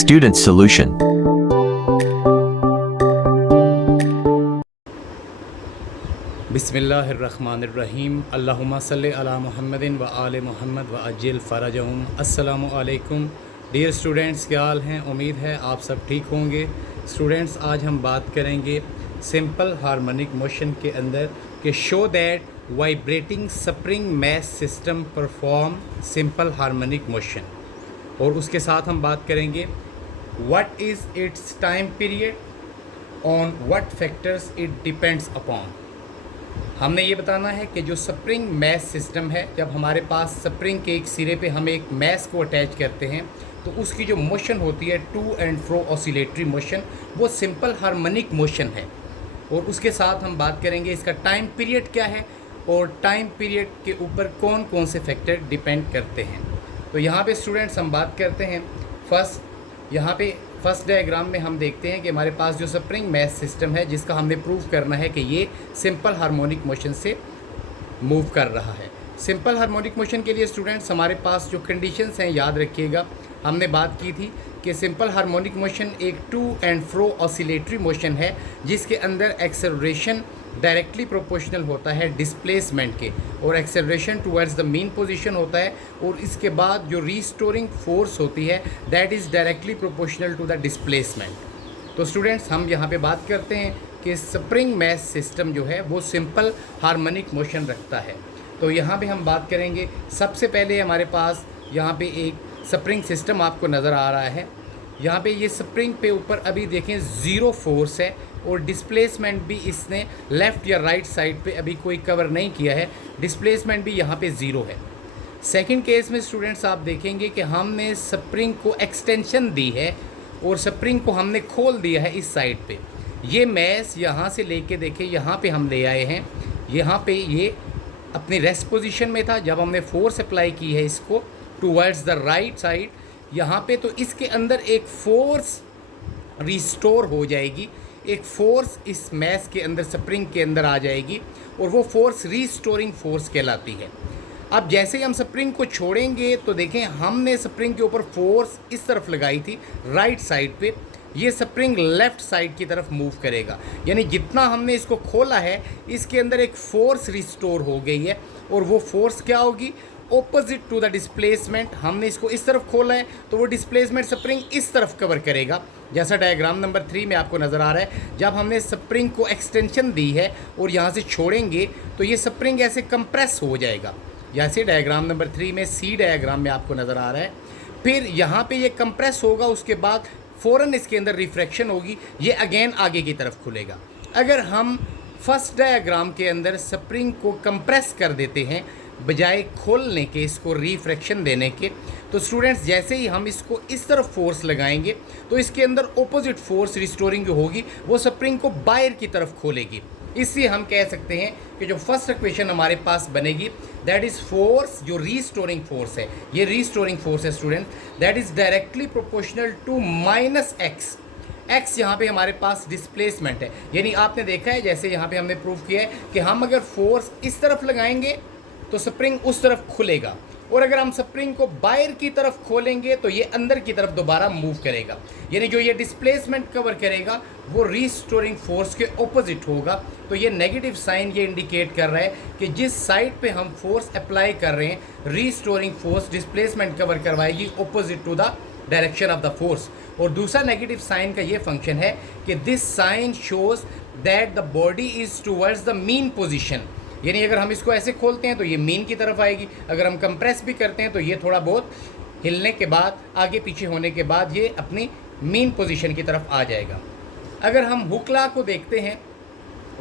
Student solution. बिस्मिल्लाहिर्रहमानिर्रहीम अल्लाहुम्मा सल्लि अला मुहम्मदिन व आले मुहम्मद व अज्जिल फ़रजहुम। अस्सलामु अलैकुम डियर स्टूडेंट्स, क्या हाल हैं? उम्मीद है आप सब ठीक होंगे। स्टूडेंट्स, आज हम बात करेंगे सिंपल हार्मोनिक मोशन के अंदर कि show that vibrating spring mass system perform simple harmonic motion, और उसके साथ हम बात करेंगे what is its time period, on what factors it depends upon. हमने ये बताना है कि जो स्प्रिंग मैस सिस्टम है, जब हमारे पास स्प्रिंग के एक सिरे पे हम एक मैस को अटैच करते हैं तो उसकी जो मोशन होती है to and fro oscillatory motion, वो सिंपल हार्मोनिक मोशन है। और उसके साथ हम बात करेंगे इसका टाइम पीरियड क्या है और टाइम पीरियड के ऊपर कौन कौन से फैक्टर डिपेंड करते हैं। तो यहाँ पे स्टूडेंट्स हम बात करते हैं फर्स्ट डायग्राम में हम देखते हैं कि हमारे पास जो स्प्रिंग मैस सिस्टम है, जिसका हमने प्रूव करना है कि ये सिंपल हार्मोनिक मोशन से मूव कर रहा है। सिंपल हार्मोनिक मोशन के लिए स्टूडेंट्स हमारे पास जो कंडीशंस हैं याद रखिएगा। हमने बात की थी कि सिंपल हार्मोनिक मोशन एक to and fro oscillatory motion है, जिसके अंदर एक्सेलरेशन डायरेक्टली प्रोपोर्शनल होता है डिस्प्लेसमेंट के, और acceleration towards the mean position होता है, और इसके बाद जो रीस्टोरिंग फोर्स होती है that is directly proportional to the displacement. तो स्टूडेंट्स, हम यहाँ पे बात करते हैं कि स्प्रिंग मैस सिस्टम जो है वो सिंपल हार्मोनिक मोशन रखता है। तो यहाँ पे हम बात करेंगे, सबसे पहले हमारे पास यहाँ पे एक स्प्रिंग सिस्टम आपको नज़र आ रहा है। यहाँ पे ये स्प्रिंग पे ऊपर अभी देखें ज़ीरो फोर्स है, और डिस्प्लेसमेंट भी इसने लेफ़्ट या राइट साइड पे अभी कोई कवर नहीं किया है, डिस्प्लेसमेंट भी यहाँ पे ज़ीरो है। सेकंड केस में स्टूडेंट्स आप देखेंगे कि हमने स्प्रिंग को एक्सटेंशन दी है और स्प्रिंग को हमने खोल दिया है इस साइड पे। ये मैस यहाँ से लेके देखें यहाँ पे हम ले आए हैं, यहाँ पे ये अपनी रेस्ट पोजीशन में था जब हमने फोर्स अप्लाई की है इसको टूवर्ड्स द राइट साइड यहाँ पे, तो इसके अंदर एक फोर्स रिस्टोर हो जाएगी, एक फोर्स इस मैस के अंदर स्प्रिंग के अंदर आ जाएगी, और वो फोर्स रीस्टोरिंग फोर्स कहलाती है। अब जैसे ही हम स्प्रिंग को छोड़ेंगे तो देखें हमने स्प्रिंग के ऊपर फोर्स इस तरफ लगाई थी राइट साइड पे, ये स्प्रिंग लेफ़्ट साइड की तरफ मूव करेगा, यानी जितना हमने इसको खोला है इसके अंदर एक फोर्स रिस्टोर हो गई है, और वो फोर्स क्या होगी, ऑपोजिट टू द डिस्प्लेसमेंट। हमने इसको इस तरफ खोला है तो वो डिस्प्लेसमेंट स्प्रिंग इस तरफ कवर करेगा, जैसा डायग्राम नंबर 3 में आपको नज़र आ रहा है। जब हमने स्प्रिंग को एक्सटेंशन दी है और यहाँ से छोड़ेंगे तो ये स्प्रिंग ऐसे कंप्रेस हो जाएगा, जैसे डायग्राम नंबर 3 में सी डायग्राम में आपको नज़र आ रहा है। फिर यहाँ पे ये कंप्रेस होगा, उसके बाद फ़ौरन इसके अंदर रिफ्रैक्शन होगी, ये अगेन आगे की तरफ खुलेगा। अगर हम फर्स्ट डायग्राम के अंदर स्प्रिंग को कंप्रेस कर देते हैं बजाय खोलने के, इसको रिफ्रैक्शन देने के, तो स्टूडेंट्स जैसे ही हम इसको इस तरफ फोर्स लगाएंगे तो इसके अंदर ऑपोजिट फोर्स रिस्टोरिंग जो होगी वो स्प्रिंग को बाहर की तरफ खोलेगी। इससे हम कह सकते हैं कि जो फर्स्ट इक्वेशन हमारे पास बनेगी दैट इज़ फोर्स, जो रीस्टोरिंग फोर्स है, ये रीस्टोरिंग फोर्स है student, that is directly proportional to minus X. X यहाँ पे हमारे पास डिस्प्लेसमेंट है, यानी आपने देखा है जैसे यहाँ पे हमने प्रूव किया है कि हम अगर फोर्स इस तरफ लगाएंगे तो स्प्रिंग उस तरफ खुलेगा, और अगर हम स्प्रिंग को बाहर की तरफ खोलेंगे तो ये अंदर की तरफ दोबारा मूव करेगा, यानी जो ये डिस्प्लेसमेंट कवर करेगा वो रीस्टोरिंग फोर्स के ऑपोजिट होगा। तो ये नेगेटिव साइन ये इंडिकेट कर रहा है कि जिस साइड पे हम फोर्स अप्लाई कर रहे हैं रीस्टोरिंग फोर्स डिस्प्लेसमेंट कवर करवाएगी opposite to the direction of the force. और दूसरा नेगेटिव साइन का ये फंक्शन है कि this sign shows that the body is towards the mean position, यानी अगर हम इसको ऐसे खोलते हैं तो ये मीन की तरफ आएगी, अगर हम कंप्रेस भी करते हैं तो ये थोड़ा बहुत हिलने के बाद, आगे पीछे होने के बाद ये अपनी मीन पोजीशन की तरफ आ जाएगा। अगर हम हुक लॉ को देखते हैं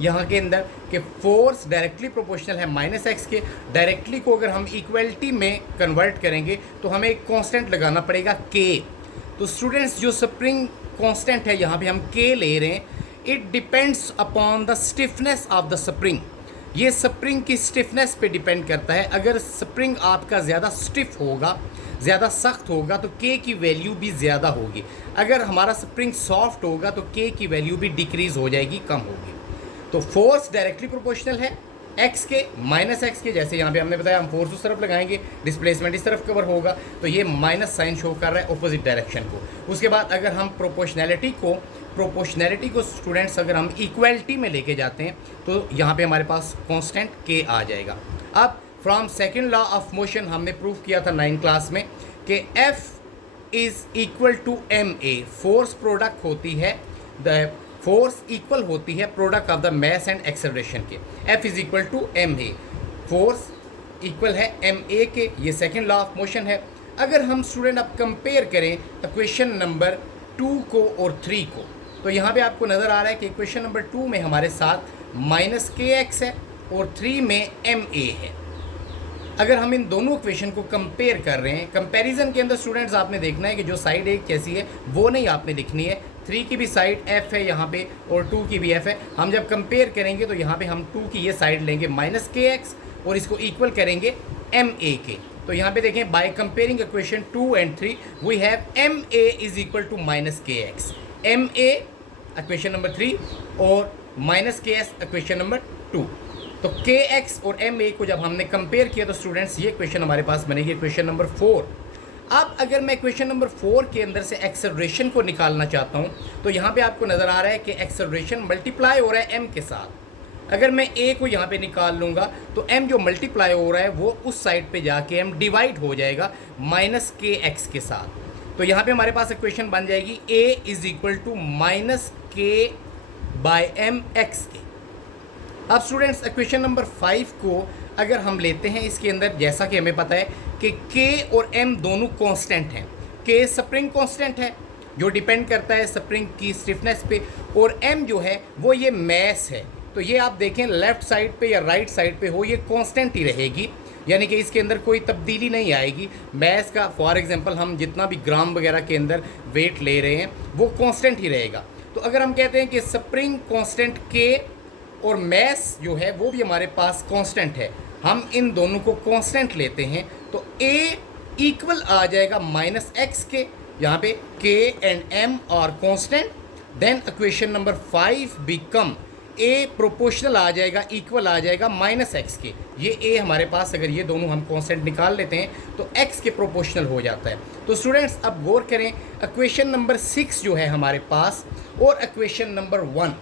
यहाँ के अंदर कि फोर्स डायरेक्टली प्रोपोर्शनल है माइनस एक्स के, डायरेक्टली को अगर हम इक्वलिटी में कन्वर्ट करेंगे तो हमें एक कांस्टेंट लगाना पड़ेगा के। तो स्टूडेंट्स जो स्प्रिंग कांस्टेंट है यहाँ पे हम के ले रहे हैं, it depends upon the stiffness of the spring, ये स्प्रिंग की स्टिफनेस पे डिपेंड करता है। अगर स्प्रिंग आपका ज़्यादा स्टिफ होगा, ज़्यादा सख्त होगा तो के की वैल्यू भी ज़्यादा होगी, अगर हमारा स्प्रिंग सॉफ्ट होगा तो के की वैल्यू भी डिक्रीज़ हो जाएगी, कम होगी। तो फोर्स डायरेक्टली प्रोपोर्शनल है एक्स के माइनस एक्स के, जैसे यहाँ पे हमने बताया हम फोर्स उस तरफ लगाएंगे, डिस्प्लेसमेंट इस तरफ कवर होगा, तो ये माइनस साइन शो कर रहा है अपोजिट डायरेक्शन को। उसके बाद अगर हम प्रोपोर्शनैलिटी को स्टूडेंट्स अगर हम इक्वलिटी में लेके जाते हैं तो यहाँ पे हमारे पास कांस्टेंट के आ जाएगा। अब from second law of motion हमने प्रूव किया था 9th क्लास में कि F is equal to ma, force product होती है, द फोर्स इक्वल होती है product of the mass and acceleration के। F is equal to ma, force equal है ma के, ये सेकंड लॉ ऑफ मोशन है। अगर हम स्टूडेंट अब कंपेयर करें इक्वेशन नंबर 2 को और 3 को, तो यहाँ पे आपको नज़र आ रहा है कि इक्वेशन नंबर 2 में हमारे साथ माइनस kx है और 3 में ma है। अगर हम इन दोनों इक्वेशन को कंपेयर कर रहे हैं, कंपैरिजन के अंदर स्टूडेंट्स आपने देखना है कि जो साइड एक जैसी है वो नहीं आपने लिखनी है। 3 की भी साइड f है यहाँ पे और 2 की भी f है। हम जब कंपेयर करेंगे तो यहाँ पे हम 2 की ये साइड लेंगे माइनस kx और इसको इक्वल करेंगे ma के। तो यहाँ पे देखें by comparing equation 2 and 3 we have ma is equal to minus kx, ma equation number 3 और माइनस ks इक्वेशन नंबर 2। तो kx और ma को जब हमने कंपेयर किया तो स्टूडेंट्स ये इक्वेशन हमारे पास बनेगी इक्वेशन नंबर 4। अब अगर मैं इक्वेशन नंबर 4 के अंदर से एक्सेलरेशन को निकालना चाहता हूँ तो यहाँ पे आपको नज़र आ रहा है कि एक्सेलरेशन मल्टीप्लाई हो रहा है m के साथ। अगर मैं a को यहाँ पे निकाल लूँगा तो m जो मल्टीप्लाई हो रहा है वो उस साइड पे जाके m डिवाइड हो जाएगा माइनस kx के साथ। तो यहाँ पे हमारे पास इक्वेशन बन जाएगी a is equal to minus k by m x के। अब स्टूडेंट्स इक्वेशन नंबर 5 को अगर हम लेते हैं, इसके अंदर जैसा कि हमें पता है कि k और m दोनों कांस्टेंट हैं। k स्प्रिंग कांस्टेंट है जो डिपेंड करता है स्प्रिंग की स्टिफनेस पे, और m जो है वो ये मैस है। तो ये आप देखें लेफ़्ट साइड पे या राइट साइड पे हो ये कांस्टेंट ही रहेगी, यानी कि इसके अंदर कोई तब्दीली नहीं आएगी। मैस का फॉर एग्जांपल हम जितना भी ग्राम वगैरह के अंदर वेट ले रहे हैं वो कांस्टेंट ही रहेगा। तो अगर हम कहते हैं कि स्प्रिंग कांस्टेंट k और मैस जो है वो भी हमारे पास कांस्टेंट है, हम इन दोनों को कांस्टेंट लेते हैं तो a इक्वल आ जाएगा माइनस एक्स के। यहाँ पे k and m are constant, then equation number 5 become a proportional आ जाएगा, इक्वल आ जाएगा माइनस एक्स के। ये a हमारे पास अगर ये दोनों हम कांस्टेंट निकाल लेते हैं तो x के प्रोपोर्शनल हो जाता है। तो स्टूडेंट्स अब गौर करें, इक्वेशन नंबर 6 जो है हमारे पास और इक्वेशन नंबर 1,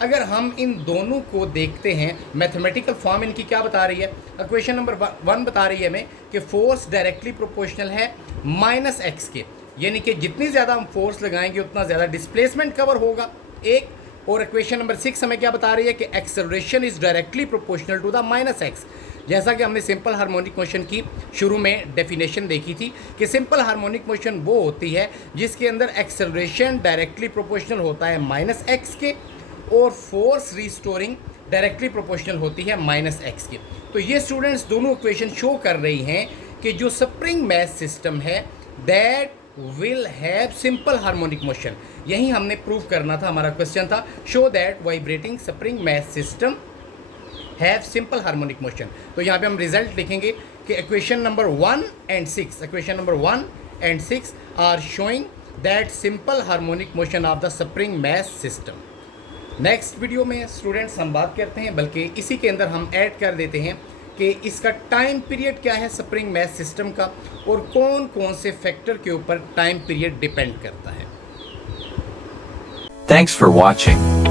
अगर हम इन दोनों को देखते हैं मैथमेटिकल फॉर्म इनकी क्या बता रही है। इक्वेशन नंबर 1 बता रही है हमें कि फोर्स डायरेक्टली प्रोपोर्शनल है माइनस एक्स के, यानी कि जितनी ज़्यादा हम फोर्स लगाएंगे उतना ज़्यादा डिस्प्लेसमेंट कवर होगा एक। और इक्वेशन नंबर 6 हमें क्या बता रही है कि acceleration is directly proportional to the minus X. जैसा कि हमने सिंपल हार्मोनिक मोशन की शुरू में डेफिनेशन देखी थी कि सिंपल हार्मोनिक मोशन वो होती है जिसके अंदर एक्सेलरेशन डायरेक्टली प्रोपोर्शनल होता है माइनस एक्स के और फोर्स रिस्टोरिंग डायरेक्टली प्रोपोर्शनल होती है माइनस एक्स की। तो ये स्टूडेंट्स दोनों इक्वेशन शो कर रही हैं कि जो स्प्रिंग मैस सिस्टम है that will have simple harmonic motion. यही हमने प्रूव करना था, हमारा क्वेश्चन था show that vibrating spring mass system have simple harmonic motion. तो यहाँ पे हम रिजल्ट लिखेंगे कि equation number 1 and 6, equation number 1 and 6 are showing that simple harmonic motion of the spring mass system. Next video में students हम बात करते हैं, बल्कि इसी के अंदर हम ऐड कर देते हैं कि इसका टाइम पीरियड क्या है स्प्रिंग मैस सिस्टम का और कौन कौन से फैक्टर के ऊपर टाइम पीरियड डिपेंड करता है। Thanks for watching.